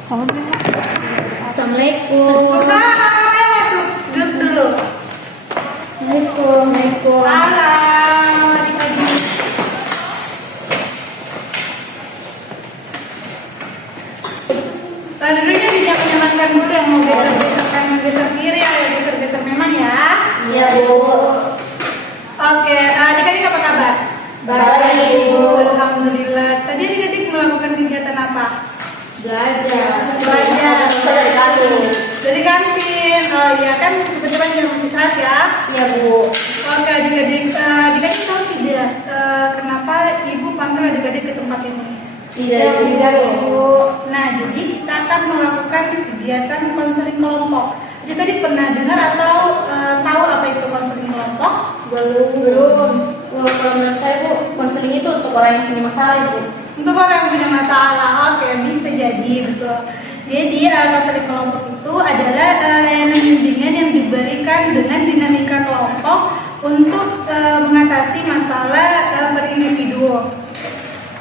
Assalamualaikum. Ayo masuk, duduk dulu. Assalamualaikum. Halo, adik-adik. Duduknya dijaman-jamankan dulu yang mau geser kiri, geser memang ya. Iya, Bu. Oke, adik-adik apa kabar? Baik, Bu. Alhamdulillah. Tadi adik-adik melakukan kegiatan apa? Belajar. Dari kantin. Oh iya kan kebetulan jam istirahat ya. Iya, Bu. Oke adik-adik, adik-adik tahu tidak kenapa ibu panggil adik-adik ke tempat ini? Tidak, Bu. Nah, jadi kita akan melakukan kegiatan konseling kelompok. Adik-adik pernah dengar atau tahu apa itu konseling kelompok? Belum. Kalau menurut saya, Bu, konseling itu untuk orang yang punya masalah, Bu. Untuk orang yang punya masalah, oke bisa jadi betul. Jadi konseling kelompok itu adalah layanan bimbingan yang diberikan dengan dinamika kelompok untuk mengatasi masalah per individu.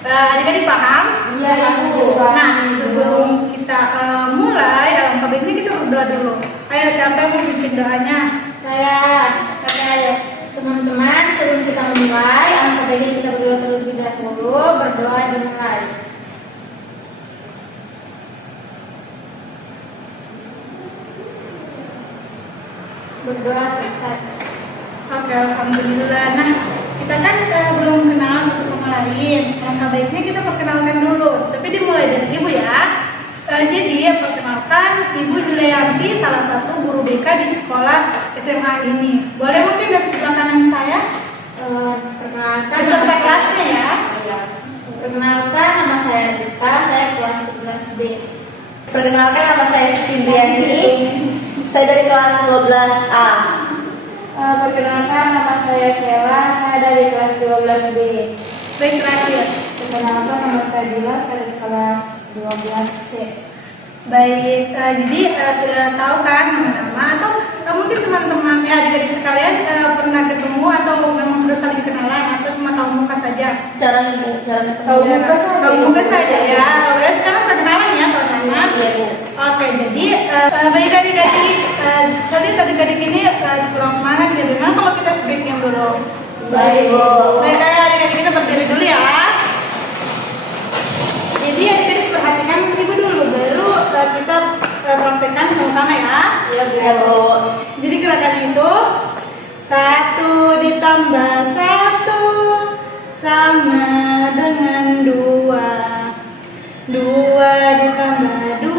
Adik-adik paham? Iya, Bu. Nah, sebelum kita mulai alangkah baiknya kita berdoa dulu. Ayo siapa yang mau pimpin doanya? Saya. Teman-teman, sebelum kita memulai, alangkah baiknya kita berdoa terlebih dahulu. Berdoa dimulai. Berdoa selesai. Oke, alhamdulillah. Nah, kita kan belum kenal satu sama lain. Alangkah baiknya kita perkenalkan dulu. Tapi dimulai dari ibu ya. Jadi perkenalkan, Ibu Julianti, salah satu guru BK di sekolah SMA ini. Boleh mungkin dari sebelah kanan saya? Perkenalkan, Beserta kelasnya ya. Perkenalkan, nama saya Rizka, saya kelas 11B. Perkenalkan, nama saya Sucindriani, saya dari kelas 12A. Perkenalkan, nama saya Sheila, saya dari kelas 12B. Baik, terakhir. Perkenalkan, nama saya Dila, saya dari kelas 12C. Baik, jadi sudah tahu kan nama-nama atau mungkin teman-teman adik-adik sekalian pernah ketemu atau memang sudah saling kenalan atau cuma tahu muka saja? Jarang ketemu. Tahu muka saja ya. Oke, sekarang perkenalan ya teman-teman. Iya, Bu. Oke, jadi baik adik-adik, sorry adik-adik ini kurang semangat ya. Gimana kalau kita speaking dulu? Baik, Bu. Baik, adik-adik kita berdiri dulu ya. Jadi adik-adik perhatikan ibu dulu, baru kita praktekkan sama-sama ya. Iya, Bu. Jadi gerakannya itu 1 ditambah 1 sama dengan 2. 2 ditambah 2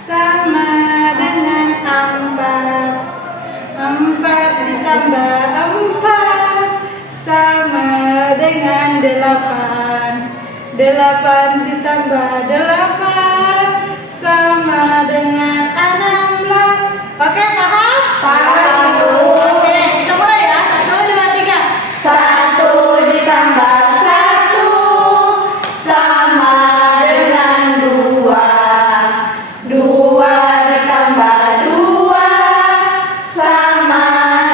sama dengan 4. 4 ditambah 4 sama dengan 8. 8 ditambah 8 sama dengan 16. Oke, paham? Paham, Bu. Oke, kita mulai ya. 1, 2, 3. 1 ditambah 1 sama dengan 2. 2 ditambah 2 sama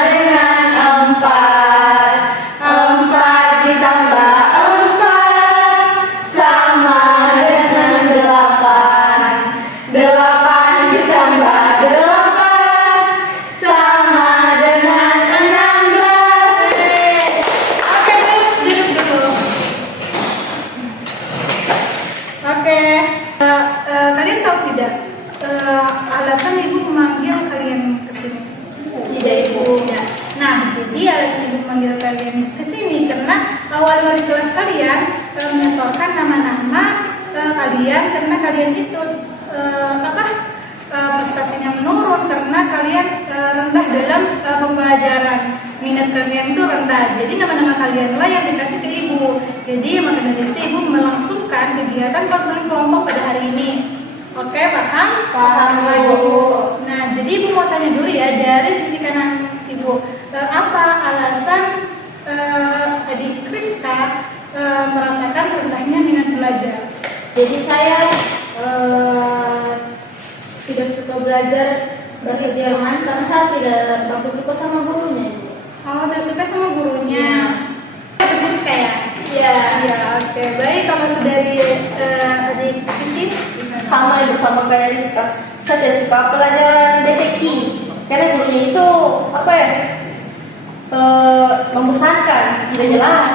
dengan 4. 4 ditambah 4 sama dengan 8. 8 ditambah 8 sama dengan 16. Oke, duduk dulu. Oke, kalian tahu tidak alasan ibu memanggil kalian ke sini? Tidak, Ibu. Nah, jadi alasan ibu memanggil kalian ke sini karena wali-wali kelas kalian menyetorkan nama-nama kalian karena kalian itu prestasinya menurun karena kalian rendah dalam pembelajaran. Minat kalian itu rendah. Jadi nama-nama kalian lah yang dikasih ke ibu. Jadi maka dari itu ibu melangsungkan kegiatan konseling kelompok pada hari ini. Oke, paham? Paham, Bu. Nah, jadi ibu mau tanya dulu ya dari sisi kanan ibu, apa alasan adik Krista merasakan rendahnya minat belajar? Jadi saya tidak suka belajar bahasa Jerman karena saya tidak bagus suka sama gurunya, Ibu. Oh, udah suka sama gurunya. Persis kayak? Iya. Iya, oke. Baik, kalau dari adik Siti gimana? Sama ibu, sama kayak Rizka. Saya tidak suka pelajaran BTK karena gurunya itu apa ya, membosankan, tidak jelas.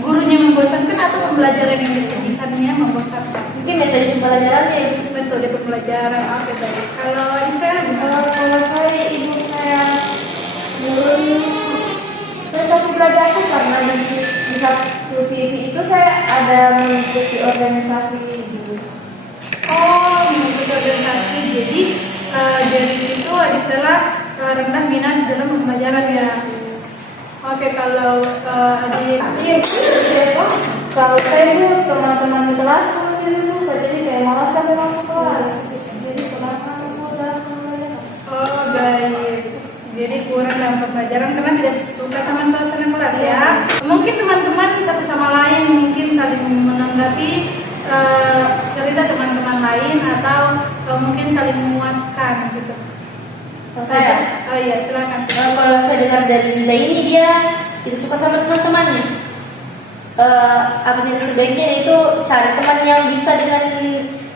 Gurunya membosankan atau pembelajaran yang disajikannya membosankan? Mungkin metode pembelajarannya. Metode pembelajaran. Oke, baik. Kalau Isel gimana? Kalau saya, ibu saya belum prestasi belajar aku karena di satu sisi itu saya ada mengikuti organisasi dulu. Oh, mengikuti organisasi. Jadi dari situ Adisela rendah minat dalam pembelajaran ya. Oke, kalau adik Iya, kalau saya itu teman-teman di kelas aku tidak suka, jadi kayak malas aku masuk kelas. Jadi kenapa aku udah mulai? oh baik. Jadi kurang dalam pembelajaran karena tidak suka sama suasana kelas ya. Mungkin teman-teman satu sama lain mungkin saling menanggapi cerita teman-teman lain atau mungkin saling menguatkan gitu. Kalau saya, Oh iya, silakan. kalau saya dengar dari Lila ini dia tidak suka sama teman-temannya. Apa tidak sebaiknya itu cari teman yang bisa dengan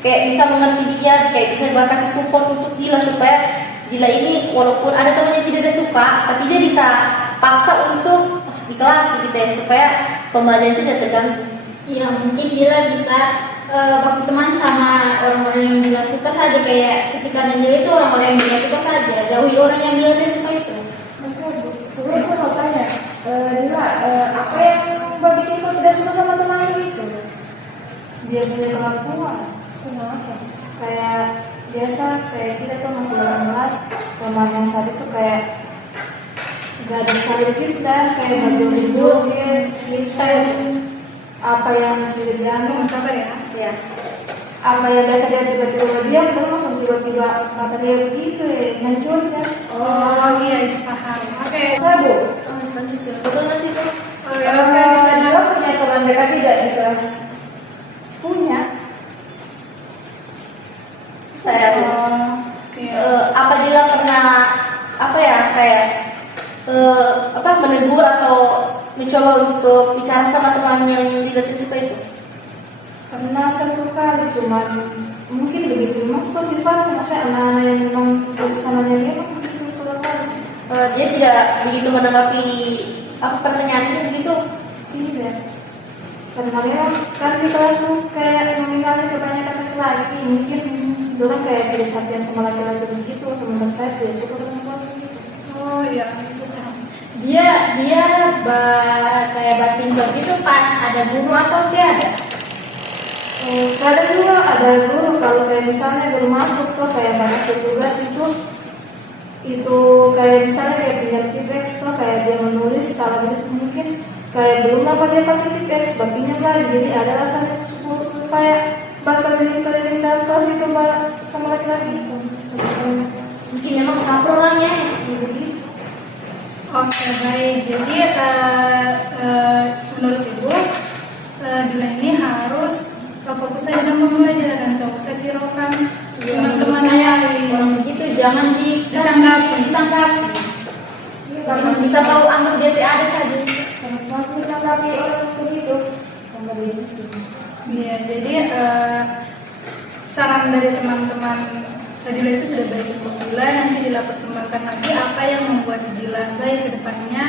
kayak bisa mengerti dia, kayak bisa buat kasih support untuk Dila supaya Dila ini walaupun ada temannya tidak ada suka, tapi dia bisa paksa untuk masuk di kelas gitu ya, supaya pembelajaran itu tidak terganggu. Iya, mungkin Dila bisa bakti teman sama orang-orang yang Dila suka saja, kayak sekitarnya Dila itu orang-orang yang Dila suka saja, jauhi orang yang Dila tidak suka itu. Sebelum saya mau tanya, Dila, apa yang bikin kau tidak suka sama teman itu? Dia punya kelakuan, kenapa? Kayak biasa, kayak kita tuh masuk dalam kelas, teman yang satu tuh kayak gak ada sekali kita, kayak baju-baju kita apa yang diganggu, Sabar ya. ya. Apa yang biasa dia tiba-tiba dia langsung tiba-tiba mata dia begitu ya, hancur kan? Oh iya, ini paham. Oke. Saya bu, Betul nggak sih tuh? Oke, bisa Dila punya teman dekat tidak di kelas? Punya. Saya Iya. apa Dila pernah apa ya kayak apa menegur atau mencoba untuk bicara sama teman yang Dila tidak suka itu? Pernah satu kali, cuman mungkin begitu. Mas tuh sifatnya, maksudnya anak-anak yang memang sananya dia memang begitu kelakuan. Dia tidak begitu menanggapi apa pertanyaannya begitu. Tidak. Karena memang kan di kelas tuh kayak meninggalnya kebanyakan laki-laki, mungkin dulu kan kayak jadi perhatian sama laki-laki begitu, sementara saya tidak suka perempuan begitu. Oh iya, itu paham. Dia kayak batin job itu pas ada guru atau dia ada? Kadang juga ada guru, kalau kayak misalnya belum masuk tuh kayak bahasa tugas itu kayak misalnya kayak punya tipex tuh kayak dia menulis kalau gitu mungkin kayak belum apa dia pakai tipex baginya lagi, jadi ada alasan supaya bakal keliling kelas itu sama laki-laki itu. Mungkin memang campur orangnya. Begitu. Oke, baik. Jadi menurut Ibu, Dila ini harus fokus saja dalam pembelajaran, nggak usah hiraukan teman-teman saya lain. orang begitu jangan ditanggapi. Karena Bisa tahu anggap dia tidak ada saja. Karena semakin menanggapi orang begitu, kembali itu. Iya, jadi saran dari teman-teman Dila itu sudah baik untuk Dila, nanti Dila pertimbangkan lagi apa yang membuat Dila baik ke depannya.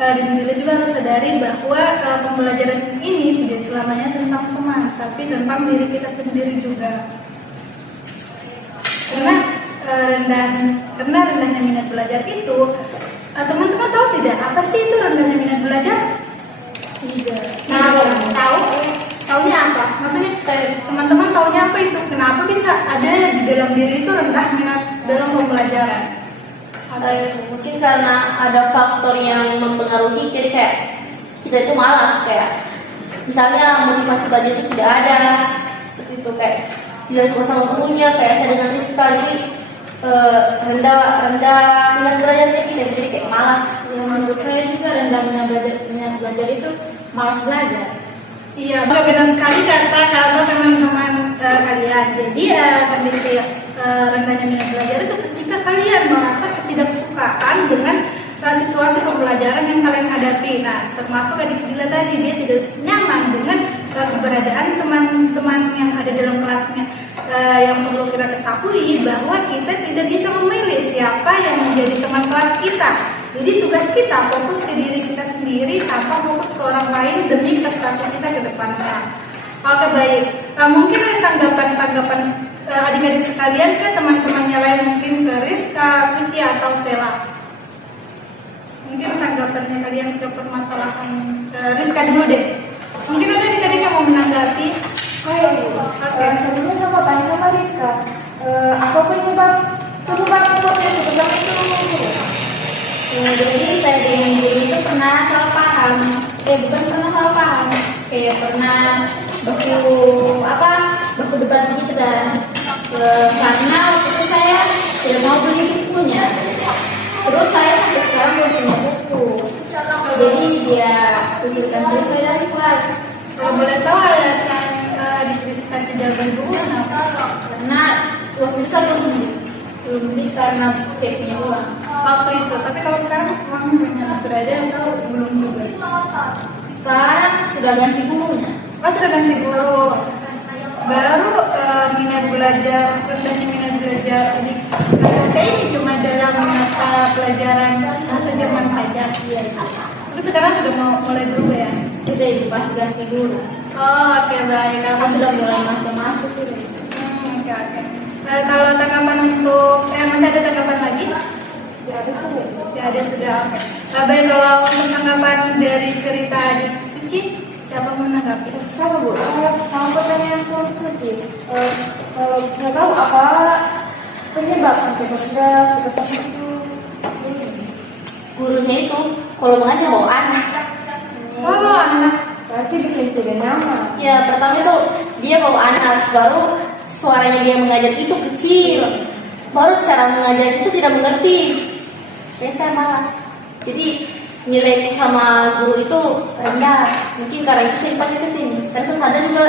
Dan Dila juga harus sadari bahwa pembelajaran ini tidak selamanya tentang teman, tapi tentang diri kita sendiri juga. Karena rendahnya minat belajar itu, teman-teman tahu tidak apa sih itu rendahnya minat belajar? Tidak. Taunya apa? Maksudnya teman-teman taunya apa itu? Kenapa bisa ada di dalam diri itu rendah minat dalam pembelajaran? Mungkin karena ada faktor yang mempengaruhi, jadi kayak kita itu malas, kayak misalnya motivasi belajar itu tidak ada, seperti itu, kayak tidak suka sama gurunya, kayak saya dengan Rizka jadi rendah minat belajarnya kita, jadi kayak malas. Menurut saya juga rendah minat belajar itu malas belajar. Iya, benar sekali kata teman-teman kalian. Jadi kondisi rendahnya minat belajar itu ketika kalian merasa ketidaksukaan dengan situasi pembelajaran yang kalian hadapi. Nah, termasuk adik Dila tadi, dia tidak nyaman dengan keberadaan teman-teman yang ada dalam kelasnya. yang perlu kita ketahui bahwa kita tidak bisa memilih siapa yang menjadi teman kelas kita. Jadi tugas kita fokus ke diri kita sendiri tanpa fokus ke orang lain demi prestasi kita ke depannya. Oke, baik. Mungkin ada tanggapan-tanggapan adik-adik sekalian ke teman-temannya lain, mungkin ke Rizka, Suci atau Stella. Mungkin tanggapannya kalian ke permasalahan Rizka dulu deh. Mungkin ada adik-adik yang mau menanggapi. Sebelumnya sama tanya sama Rizka, apa penyebab podcast pertama itu? Jadi saya dengan guru itu pernah salah paham, bukan pernah salah paham, kayak pernah baku debat begitu dan karena waktu itu saya tidak mau beli bukunya, terus saya sampai sekarang belum punya buku, jadi dia usulkan terus saya dari kelas. Kalau boleh tahu alasan dikriskan tidak berbuku kenapa? Karena waktu itu saya belum beli karena tidak punya uang. Waktu itu, tapi kalau sekarang uangnya sudah ada atau belum juga? Sekarang sudah ganti gurunya. Oh, sudah ganti guru. Baru minat belajar, rendahnya minat belajar. Jadi kayak ini cuma dalam mata pelajaran bahasa Jerman saja. Terus sekarang sudah mulai berubah ya? Sudah ibu pas ganti guru. Oh, oke, baik. Karena sudah mulai masuk sudah. Oke. Kalau tanggapan untuk masih ada tanggapan lagi? Ya ada sudah. Oke. Baik, kalau untuk tanggapan dari cerita adik Suci, siapa mau menanggapi? Sama Bu, sama pertanyaan selanjutnya. Kalau bisa tahu apa penyebab sampai sudah seperti itu? Gurunya itu kalau mengajar bawa anak. Oh, anak. Berarti bikin tidak nyaman. Ya pertama itu dia bawa anak, baru suaranya dia mengajar itu kecil, baru cara mengajar itu tidak mengerti. Saya malas. Jadi nilai sama guru itu rendah. Mungkin karena itu saya dipanggil ke sini. Karena saya sadar juga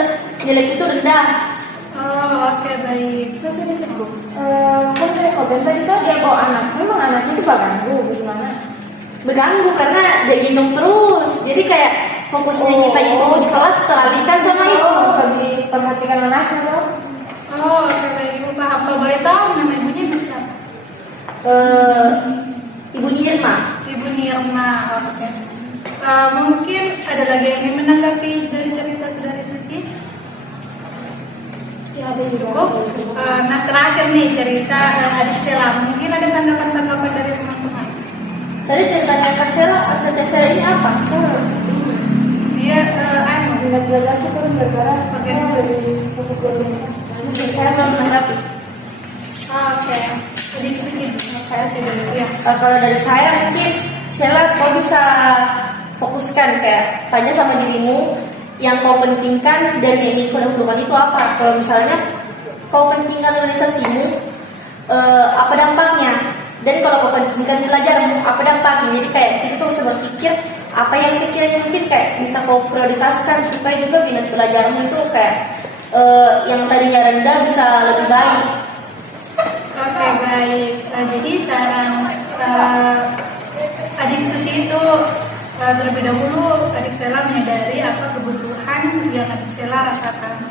nilai itu rendah. Oh, oke, baik. Saya sedikit Bu. Kan saya komentar itu dia bawa anak. Memang anaknya itu ganggu, gimana? Beganggu karena dia gendong terus. Jadi kayak fokusnya kita itu di kelas teralihkan sama itu. Lagi perhatikan anaknya loh. Oh, oke, baik. Ibu paham. Kalau boleh tahu nama ibunya bisa? Ibu Nirma. Ibu Nirma. Oke. Mungkin ada lagi yang ingin menanggapi dari cerita saudari Suci? Ya, ada juga. Cukup. Nah, terakhir nih cerita adik Stella. Mungkin ada tanggapan-tanggapan dari teman-teman. Tadi ceritanya Kak Sela, cerita Sela ini apa? Dia Minat belajar itu kan gara-gara Organisasi. dari fokus organisasi. Saya mau menanggapi. Oke. Adik Suci, saya tidak ya. Kalau dari saya mungkin Sela kau bisa fokuskan kayak tanya sama dirimu yang kau pentingkan dan yang ingin kau dahulukan itu apa. Kalau misalnya kau pentingkan organisasimu, apa dampaknya? Dan kalau kau pentingkan belajarmu, apa dampaknya? Jadi kayak situ kau bisa berpikir apa yang sekiranya mungkin kayak bisa kau prioritaskan supaya juga minat belajarmu itu kayak yang tadinya rendah bisa lebih baik. Oke, baik. Jadi saran adik Suci itu terlebih dahulu adik Stella menyadari apa kebutuhan yang adik Stella rasakan.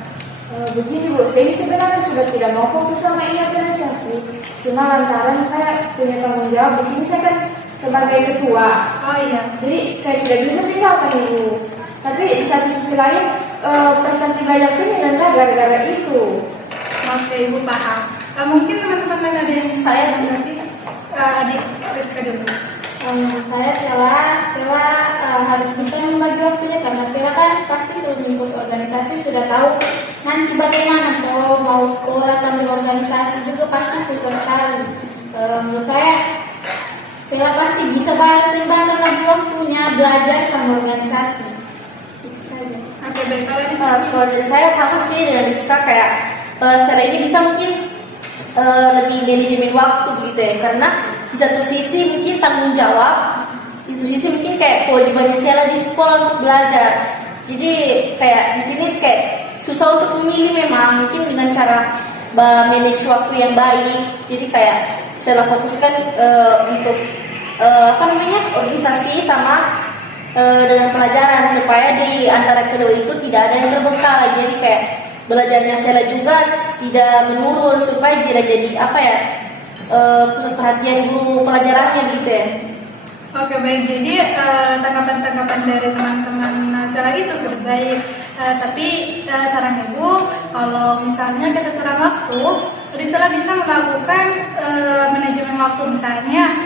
Begini Bu, saya sebenarnya sudah tidak mau fokus sama ini organisasi. Cuma lantaran saya punya tanggung jawab di sini, saya kan sebagai ketua. Oh iya. Jadi saya tidak bisa tinggalkan Ibu. Tapi di satu sisi lain prestasi belajar ini rendah gara-gara itu. Oke, Ibu paham. Mungkin teman-teman lain ada yang Saya nanti adik Rizka dulu. Saya Sela harus bisa membagi waktunya karena Sela kan pasti sudah mengikut organisasi, sudah tahu nanti bagaimana kalau mau sekolah sambil organisasi juga pasti susah sekali. Menurut saya Sela pasti bisa seimbangkan lagi waktunya belajar sama organisasi. Itu saja. Oke, baik. Kalau adik Kalau Suci, dari saya sama sih dengan Rizka kayak Sela ini bisa mungkin lebih manajemen waktu gitu ya, karena di satu sisi mungkin tanggung jawab, di satu sisi mungkin kayak kewajibannya Sela di sekolah untuk belajar. Jadi kayak di sini kayak susah untuk memilih memang mungkin dengan cara manage waktu yang baik. Jadi kayak Sela fokuskan untuk organisasi sama dengan pelajaran supaya di antara kedua itu tidak ada yang terbengkalai. Jadi kayak belajarnya Sela juga tidak menurun supaya tidak jadi pusat perhatian guru pelajarannya gitu ya. Oke baik, jadi tanggapan-tanggapan dari teman-teman Sela itu sudah baik. Tapi saran Ibu, kalau misalnya kita kurang waktu, Sela bisa melakukan manajemen waktu, misalnya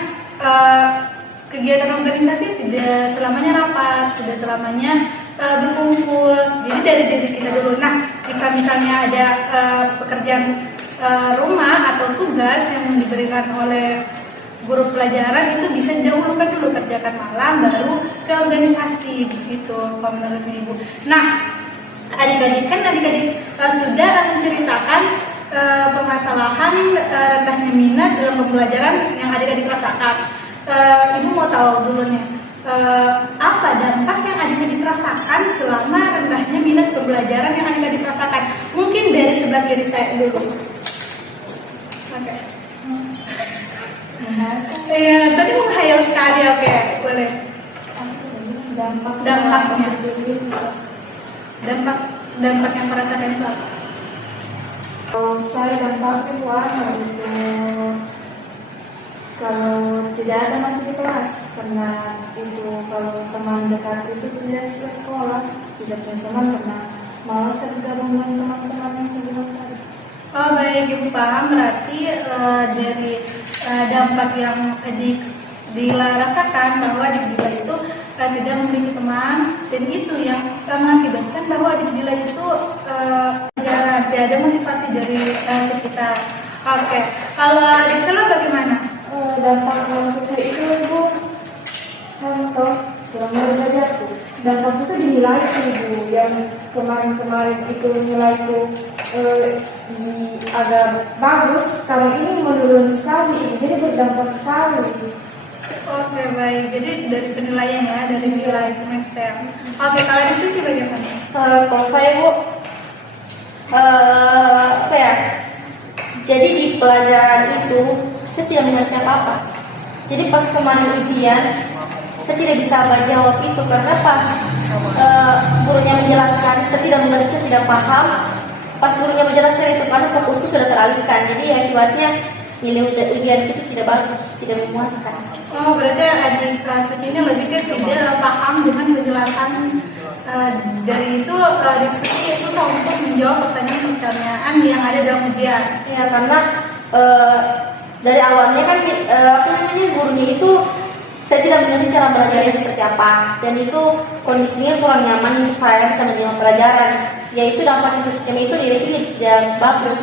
kegiatan organisasi tidak selamanya rapat, tidak selamanya berkumpul. Jadi dari diri kita dulu. Nah, jika misalnya ada pekerjaan rumah atau tugas yang diberikan oleh guru pelajaran, itu bisa didahulukan dulu, kerjakan malam baru ke organisasi begitu kalau menurut Ibu. Nah, adik-adik sudah menceritakan permasalahan rendahnya minat dalam pembelajaran yang adik-adik rasakan. Ibu mau tahu dulu nih, apa dampak yang adik-adik rasakan selama rendahnya minat pembelajaran yang adik-adik rasakan? Mungkin dari sebelah kiri saya dulu. Oke. Iya, tadi menghayal sekali. Oke, boleh. Dampaknya. Dampak yang terasakan itu apa? Kalau saya dampaknya kalau tidak ada mati di kelas, karena itu kalau teman dekat itu tidak sekolah, tidak punya teman, karena malas bergabung dengan teman-teman yang sebelum tadi. Oh baik, Ibu paham. Berarti dari dampak yang adik Dila rasakan bahwa adik Dila itu tidak memiliki teman, dan itu yang mengakibatkan bahwa adik Dila itu tidak ada motivasi dari sekitar. Oke, kalau adik Sela bagaimana? Dampak untuk saya itu Ibu, contoh kurang belajar tuh. Dampak itu dinilai Ibu, yang kemarin-kemarin itu nilai itu agak bagus, kali ini menurun sekali, jadi berdampak sekali. Oke baik, jadi dari penilaian ya, dari nilai semester. Oke, kalau di Suci bagaimana? Kalau saya Bu, jadi di pelajaran itu saya tidak mengerti apa-apa. Jadi pas kemarin ujian, saya tidak bisa menjawab itu karena pas gurunya menjelaskan, saya tidak mengerti, saya tidak paham. Pas gurunya menjelaskan itu karena fokusku sudah teralihkan, jadi akibatnya nilai ujian itu tidak bagus, tidak memuaskan. Oh, berarti adik Suci ini lebih ke tidak paham dengan penjelasan dari itu. Adik Suci itu untuk menjawab pertanyaan-pertanyaan yang ada dalam ujian. Ya, karena dari awalnya kan gurunya itu saya tidak mengerti cara belajarnya seperti apa, dan itu kondisinya kurang nyaman untuk saya bisa menjalankan pelajaran. Yaitu dampaknya seperti itu tidak bagus.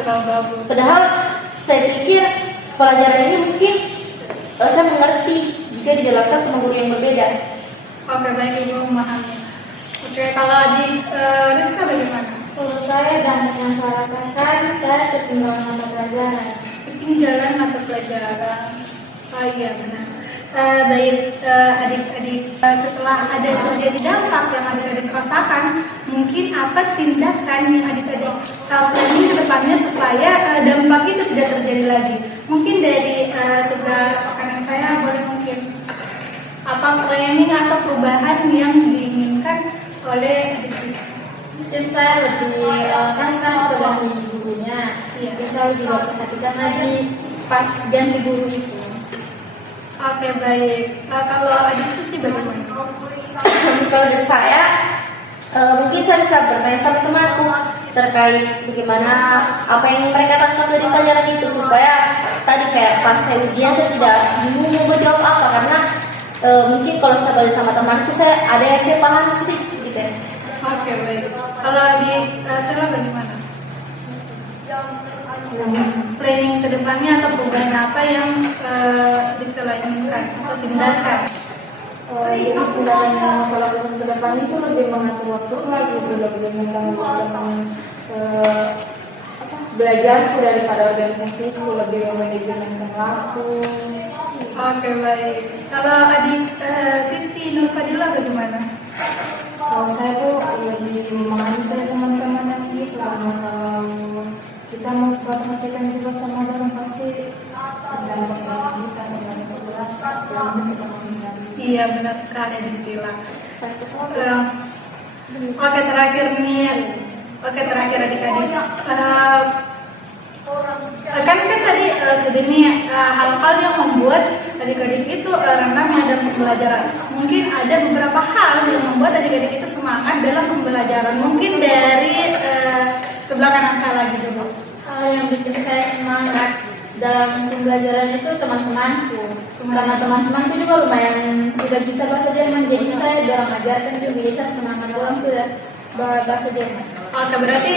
Padahal saya pikir pelajaran ini mungkin saya mengerti jika dijelaskan sama guru yang berbeda. Oke baik, Ibu memahami. Oke, kalau di Rizka bagaimana? Kalau saya dampak yang saya rasakan, saya ketinggalan mata pelajaran. Ketinggalan mata pelajaran. Oh iya benar. Baik adik-adik, setelah ada terjadi dampak yang adik-adik rasakan, mungkin apa tindakan yang adik-adik planning ke depannya supaya dampak itu tidak terjadi lagi? Mungkin dari sebelah kanan saya boleh mungkin apa planning atau perubahan yang diinginkan oleh adik-adik? Mungkin saya lebih kan sekarang sudah ganti gurunya, bisa lebih perhatikan lagi pas ganti guru itu. Oke baik. Kalau adik Suci bagaimana? Kalau dari saya, mungkin saya bisa bertanya sama temanku terkait bagaimana apa yang mereka tangkap dari pelajaran itu, supaya tadi kayak pas saya ujian saya tidak bingung mau jawab apa, karena mungkin kalau saya belajar sama temanku saya ada yang saya paham sedikit ya. Oke baik. Kalau di Sela bagaimana? Planning kedepannya atau perubahan apa yang Sela inginkan atau tindakan? Jadi tindakan masalah ke depan itu lebih mengatur waktu lagi, lebih mengganggu belajar daripada organisasi itu, lebih memanajemen waktu. Oke baik. Kalau adik Siti Nurfadila bagaimana? Kalau saya tuh lebih memahami saya teman-teman yang gitu, karena kalau kita mau perhatikan juga sama orang pasti dalam kita dengan keras yang kita menghindari. Iya benar sekali adik Dila. Oke terakhir nih. Oke, terakhir adik-adik. Kan tadi sudah nih hal-hal yang membuat adik-adik itu rendah dalam pembelajaran. Mungkin ada beberapa hal yang membuat adik-adik itu semangat dalam pembelajaran. Mungkin dari sebelah kanan saya lagi dulu. Yang bikin saya semangat dalam pembelajaran itu teman-temanku. Karena teman-temanku juga lumayan sudah bisa bahasa Jerman, jadi saya dorong ajarkan juga, jadi saya semangat orang sudah bahasa Jerman. Oke, berarti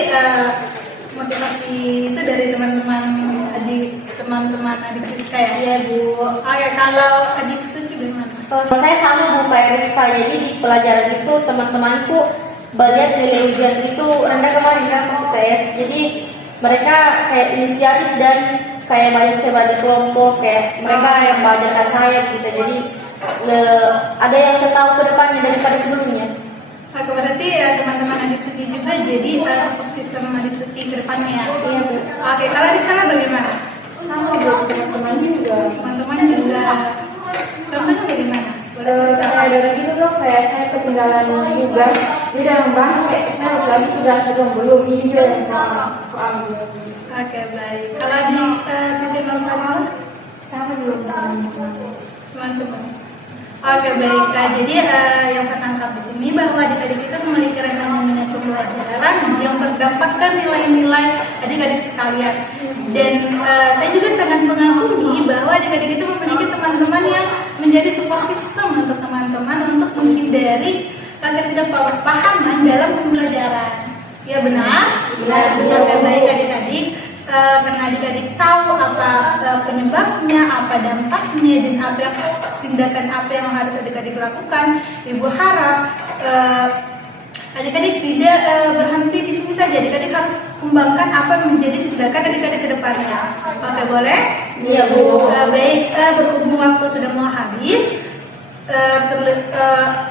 motivasi itu dari teman-teman adik Rizka ya? Iya Bu. Oke, kalau adik Suci bagaimana? Kalau saya sama Bu Pak Rizka, jadi di pelajaran itu teman-temanku melihat nilai ujian itu rendah kemarin kan masuk TS, jadi mereka kayak inisiatif dan kayak banyak saya belajar kelompok, kayak mereka yang mengajarkan saya gitu, jadi ada yang saya tahu ke depannya daripada sebelumnya. Oke, berarti teman-teman adik Suci juga jadi posisi sama adik Suci ke depannya ya? Iya Bu. Oke, kalau di sana bagaimana? Sama Bu, teman-teman juga. Teman-teman juga. Contohnya bagaimana? Boleh cerita? Saya ada lagi tuh kayak saya ketinggalan tugas, jadi dalam banget kayak saya harus lagi sudah belum ini juga yang aku ambil. Oke, baik. Kalau di Siti Nurfadil? Sama juga Teman-teman. Oke, baik. Jadi yang saya tangkap di sini bahwa adik-adik kita memiliki rendah minat pembelajaran yang berdampak ke nilai-nilai adik-adik sekalian. Dan saya juga sangat mengakui bahwa adik-adik itu memiliki teman-teman yang menjadi support system untuk teman-teman untuk menghindari ketidakpahaman dalam pembelajaran. Ya benar? Benar, Bu. Oke, baik adik-adik. Karena adik-adik tahu apa penyebabnya, apa dampaknya, dan tindakan apa yang harus adik-adik lakukan. Ibu harap adik-adik tidak berhenti di sini saja. Adik-adik harus kembangkan apa yang menjadi tindakan adik-adik ke depannya. Oke, boleh? Iya Bu. Baik, berhubung waktu sudah mau habis,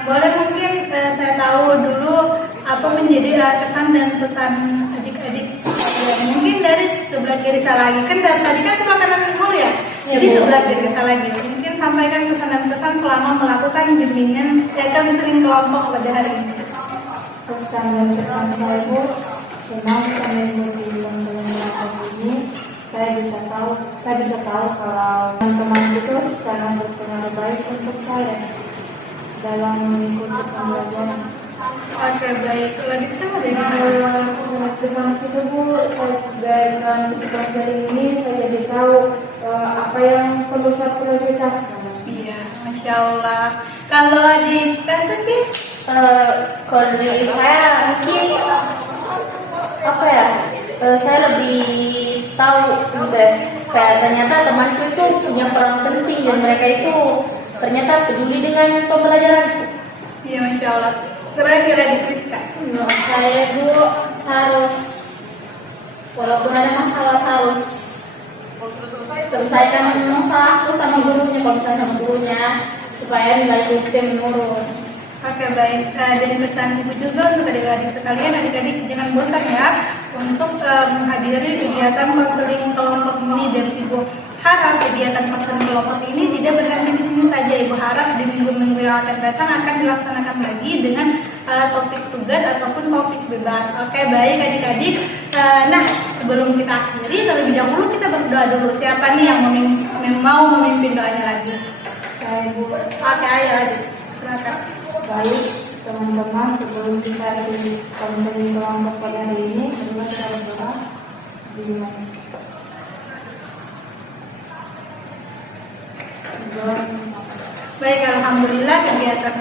boleh mungkin saya tahu dulu apa menjadi kesan dan pesan adik-adik sekalian. Mungkin dari sebelah kiri saya lagi, kan dari tadi kan sebelah kanan dulu ya. Iya, Jadi Bu. sebelah kiri saya lagi. Mungkin sampaikan pesan dan pesan selama melakukan bimbingan konseling kelompok pada hari ini. pesan dan pesan saya Bu, senang bisa mengikuti konseling kelompok ini. Saya bisa tahu kalau teman-teman itu sangat berpengaruh baik untuk saya dalam mengikuti pembelajaran. Oke, baik. Kalau di sana bagaimana? Bersama kita Bu, saya dalam konseling ini saya jadi tahu apa yang perlu saya prioritaskan. Iya, Masya Allah. Kalau adik Suci? Kalau dari saya mungkin apa ya? Saya lebih tahu gitu ya. Kayak ternyata temanku itu punya peran penting dan mereka itu ternyata peduli dengan pembelajaran. Iya, Masya Allah. Terakhir adik Rizka. Saya Bu harus, walaupun ada masalah harus selesaikan masalahku sama gurunya, kalau misalnya sama gurunya, supaya nilai kita menurun. Oke, baik. Jadi pesan ibu juga untuk adik-adik sekalian, adik-adik jangan bosan ya untuk menghadiri kegiatan konseling kelompok ini, dan ibu harap kegiatan konseling kelompok ini tidak berhenti di sini saja. Ibu harap di minggu-minggu yang akan datang akan dilaksanakan lagi dengan topik tugas ataupun topik bebas. Oke, baik adik-adik. Nah, sebelum kita akhiri, terlebih dahulu kita berdoa dulu. Siapa nih yang mau memimpin doanya lagi? Saya Bu. Oke, ayo adik. Silakan. Baik, teman-teman, sebelum kita ikuti konseling kelompok pada hari ini, coba kita berdoa. Baik, alhamdulillah kegiatan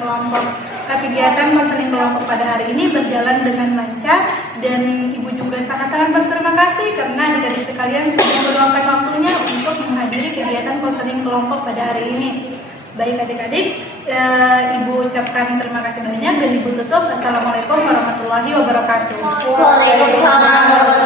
konseling kelompok pada hari ini berjalan dengan lancar, dan ibu juga sangat-sangat berterima kasih karena adik-adik sekalian sudah meluangkan waktunya untuk menghadiri kegiatan konseling kelompok pada hari ini. Baik adik-adik, ibu ucapkan terima kasih banyak dan ibu tutup. Assalamualaikum warahmatullahi wabarakatuh. Waalaikumsalam warahmatullahi